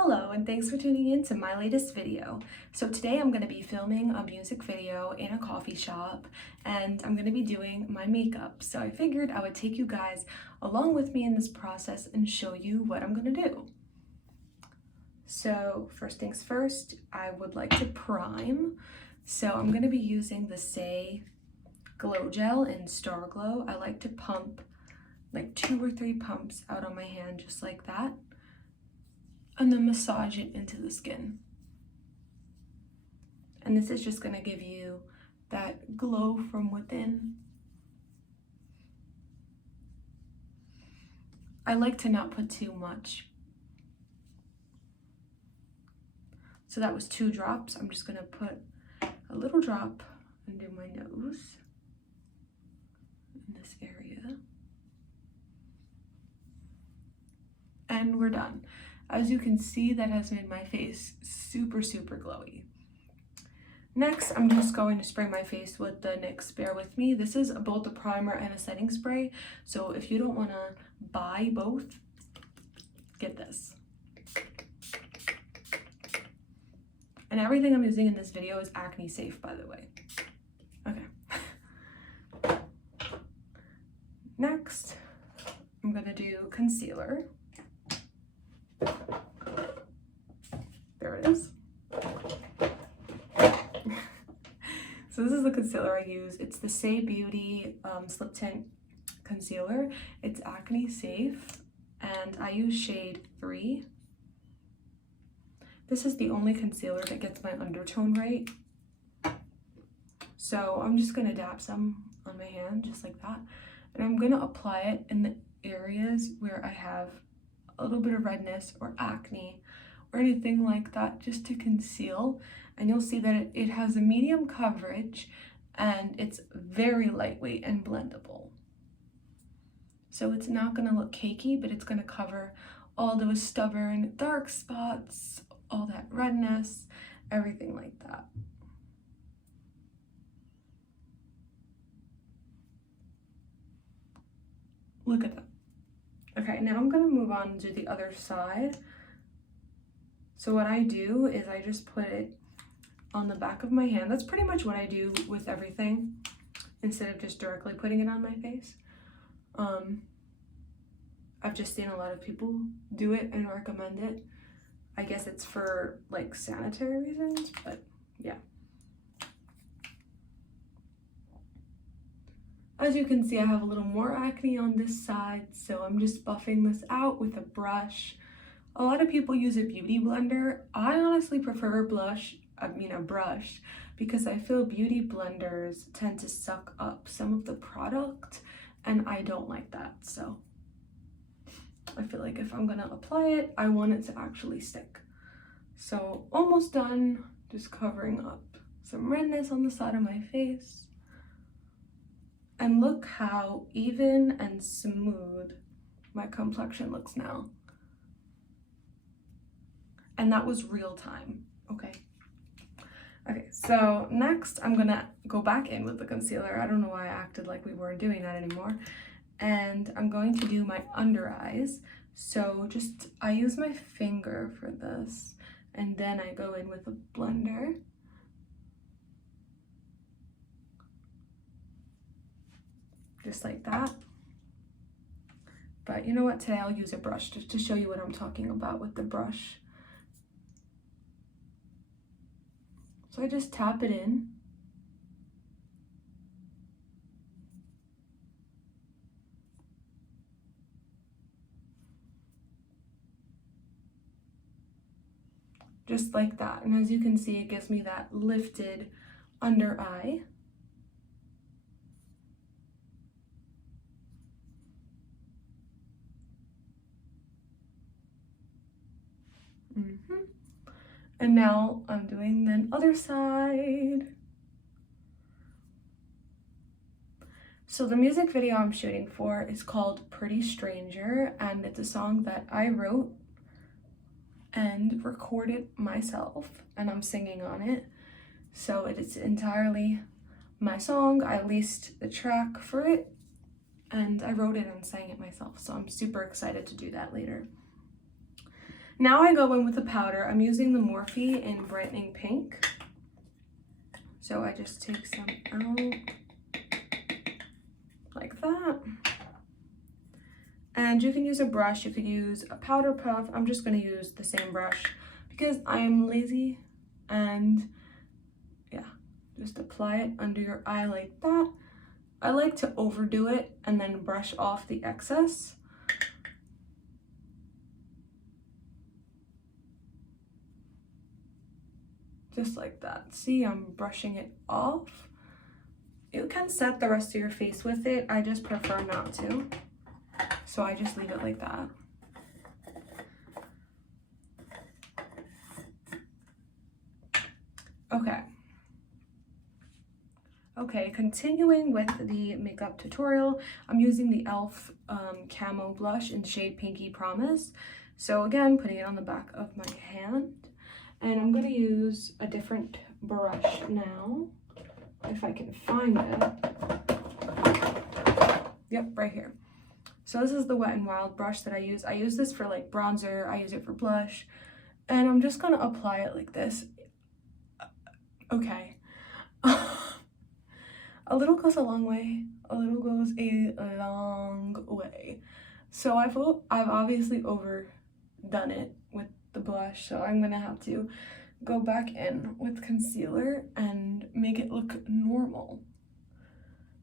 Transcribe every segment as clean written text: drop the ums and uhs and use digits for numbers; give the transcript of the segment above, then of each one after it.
Hello, and thanks for tuning in to my latest video. So today I'm going to be filming a music video in a coffee shop, and I'm going to be doing my makeup. So I figured I would take you guys along with me in this process and show you what I'm going to do. So first things first, I would like to prime. So I'm going to be using the Say Glow Gel in Star Glow. I like to pump like 2 or 3 pumps out on my hand just like that, and then massage it into the skin. And this is just gonna give you that glow from within. I like to not put too much. So that was 2 drops. I'm just gonna put a little drop under my nose in this area. And we're done. As you can see, that has made my face super glowy. Next, I'm just going to spray my face with the NYX Bear With Me. This is both a primer and a setting spray, so if you don't want to buy both, get this. And everything I'm using in this video is acne safe, by the way. Okay. Next, I'm gonna do concealer. There it is. So this is the concealer I use. It's the Say Beauty Slip Tint Concealer. It's acne safe, and I use shade 3. This is the only concealer that gets my undertone right. So I'm just gonna dab some on my hand, just like that. And I'm gonna apply it in the areas where I have a little bit of redness or acne or anything like that, just to conceal. And you'll see that it has a medium coverage and it's very lightweight and blendable. So it's not gonna look cakey, but it's gonna cover all those stubborn dark spots, all that redness, everything like that. Look at that. Okay, now I'm gonna move on to the other side. So what I do is I just put it on the back of my hand. That's pretty much what I do with everything, instead of just directly putting it on my face. I've just seen a lot of people do it and recommend it. I guess it's for like sanitary reasons, but yeah. As you can see, I have a little more acne on this side, so I'm just buffing this out with a brush. A lot of people use a beauty blender. I honestly prefer a brush, because I feel beauty blenders tend to suck up some of the product, and I don't like that. So I feel like if I'm gonna apply it, I want it to actually stick. So almost done, just covering up some redness on the side of my face. And look how even and smooth my complexion looks now. And that was real time, okay? Okay, so next I'm gonna go back in with the concealer. I don't know why I acted like we weren't doing that anymore. And I'm going to do my under eyes. So I use my finger for this, and then I go in with a blender. Just like that. But you know what, today I'll use a brush just to show you what I'm talking about with the brush. So I just tap it in. Just like that. And as you can see, it gives me that lifted under eye. And now I'm doing the other side. So the music video I'm shooting for is called Pretty Stranger, and it's a song that I wrote and recorded myself, and I'm singing on it. So it's entirely my song. I leased the track for it, and I wrote it and sang it myself. So I'm super excited to do that later. Now I go in with the powder. I'm using the Morphe in Brightening Pink. So I just take some out like that. And you can use a brush, you could use a powder puff. I'm just gonna use the same brush because I'm lazy, and yeah, just apply it under your eye like that. I like to overdo it and then brush off the excess. Just like that. See, I'm brushing it off. You can set the rest of your face with it. I just prefer not to. So I just leave it like that. Okay. Okay, continuing with the makeup tutorial, I'm using the e.l.f. Camo blush in shade Pinky Promise. So again, putting it on the back of my hand. And I'm gonna use a different brush now, if I can find it. Yep, right here. So this is the Wet n Wild brush that I use. I use this for like bronzer, I use it for blush, and I'm just gonna apply it like this. Okay. A little goes a long way. A little goes a long way. So I've obviously overdone it with the blush, so I'm gonna have to go back in with concealer and make it look normal.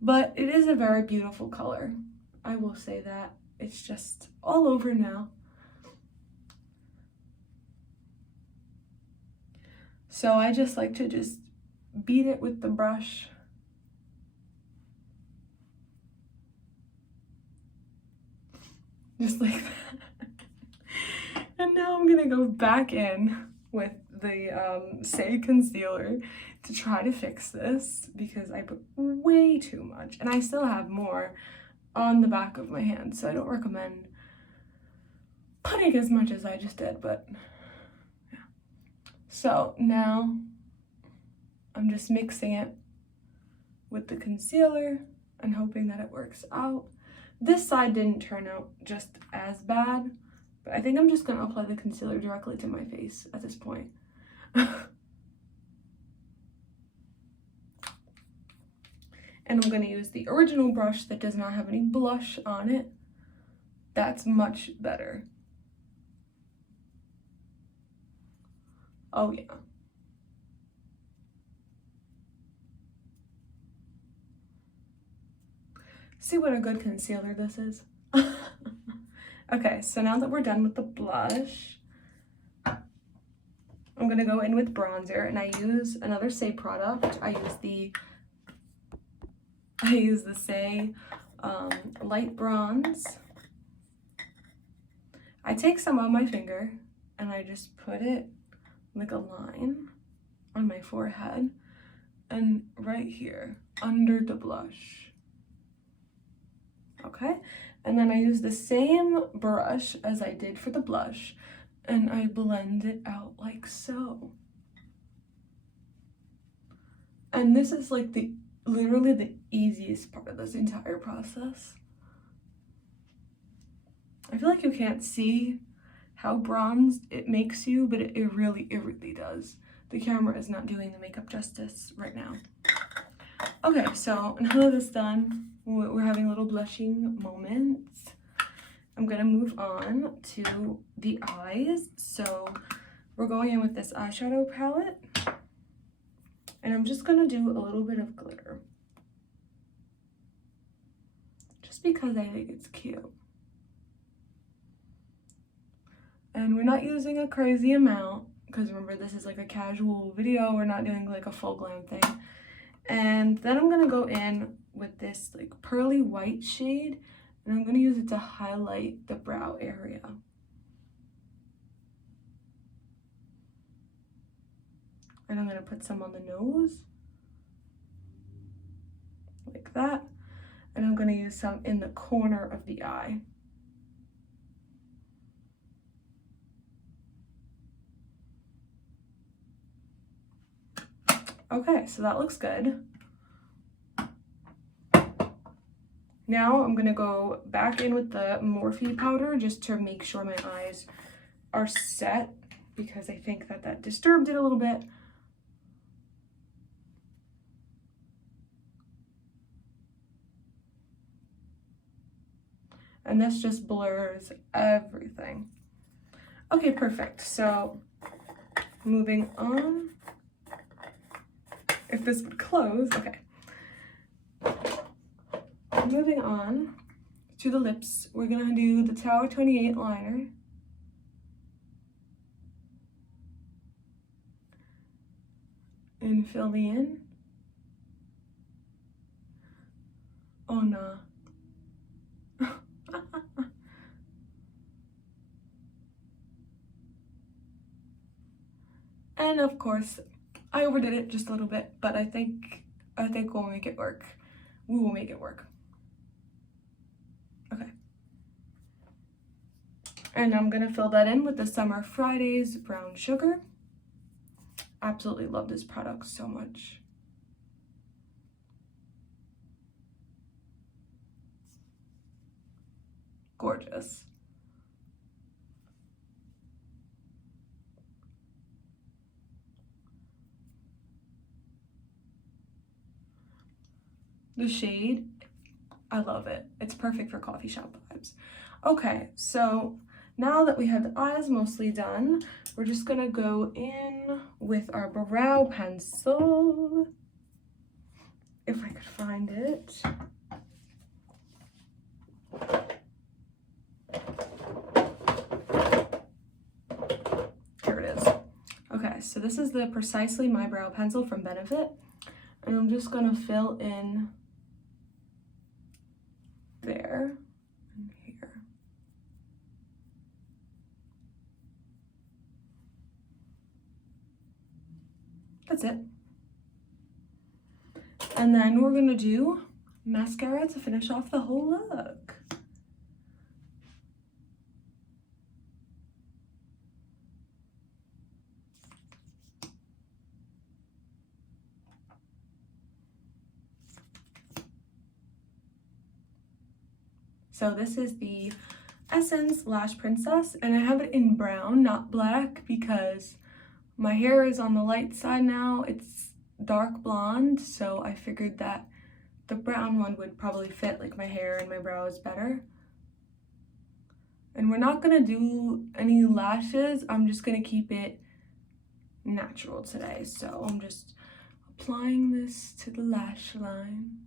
But it is a very beautiful color. I will say that. It's just all over now. So I just like to just beat it with the brush. Just like that. And now I'm gonna go back in with the Say concealer to try to fix this because I put way too much, and I still have more on the back of my hand, so I don't recommend putting as much as I just did, but yeah. So now I'm just mixing it with the concealer and hoping that it works out. This side didn't turn out just as bad, but I think I'm just gonna apply the concealer directly to my face at this point. And I'm gonna use the original brush that does not have any blush on it. That's much better. Oh yeah. See what a good concealer this is? Okay, so now that we're done with the blush, I'm gonna go in with bronzer, and I use another Say product. I use the Say light bronze. I take some on my finger and I just put it like a line on my forehead and right here under the blush. Okay, and then I use the same brush as I did for the blush and I blend it out like so. And this is like literally the easiest part of this entire process. I feel like you can't see how bronzed it makes you, but it really does. The camera is not doing the makeup justice right now. Okay, so now that it's done, we're having little blushing moments. I'm gonna move on to the eyes. So we're going in with this eyeshadow palette, and I'm just gonna do a little bit of glitter. Just because I think it's cute. And we're not using a crazy amount, because remember, this is like a casual video. We're not doing like a full glam thing. And then I'm gonna go in with this like pearly white shade, and I'm gonna use it to highlight the brow area. And I'm gonna put some on the nose, like that. And I'm gonna use some in the corner of the eye. Okay, so that looks good. Now I'm gonna go back in with the Morphe powder just to make sure my eyes are set because I think that disturbed it a little bit. And this just blurs everything. Okay, perfect. So moving on. If this would close, okay. Moving on to the lips, we're gonna do the Tower 28 liner. And fill me in. Oh no. And of course, I overdid it just a little bit, but I think we'll make it work. We will make it work. Okay. And I'm gonna fill that in with the Summer Fridays Brown Sugar. Absolutely love this product so much. Gorgeous. The shade, I love it. It's perfect for coffee shop vibes. Okay, so now that we have the eyes mostly done, we're just gonna go in with our brow pencil. If I could find it. Here it is. Okay, so this is the Precisely My Brow Pencil from Benefit. And I'm just gonna fill in there and here. That's it. And then we're gonna do mascara to finish off the whole look. So this is the Essence Lash Princess, and I have it in brown, not black, because my hair is on the light side now. It's dark blonde, so I figured that the brown one would probably fit like my hair and my brows better. And we're not gonna do any lashes. I'm just gonna keep it natural today. So I'm just applying this to the lash line,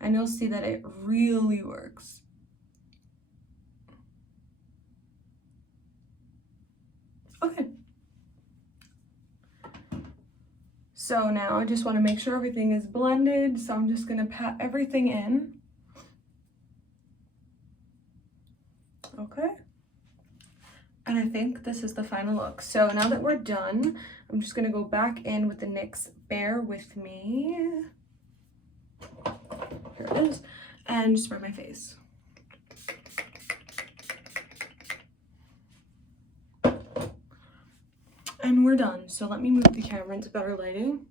and you'll see that it really works. Okay. So now I just want to make sure everything is blended. So I'm just going to pat everything in. Okay. And I think this is the final look. So now that we're done, I'm just going to go back in with the NYX Bear With Me. Here it is. And spray my face. And we're done. So let me move the camera into better lighting.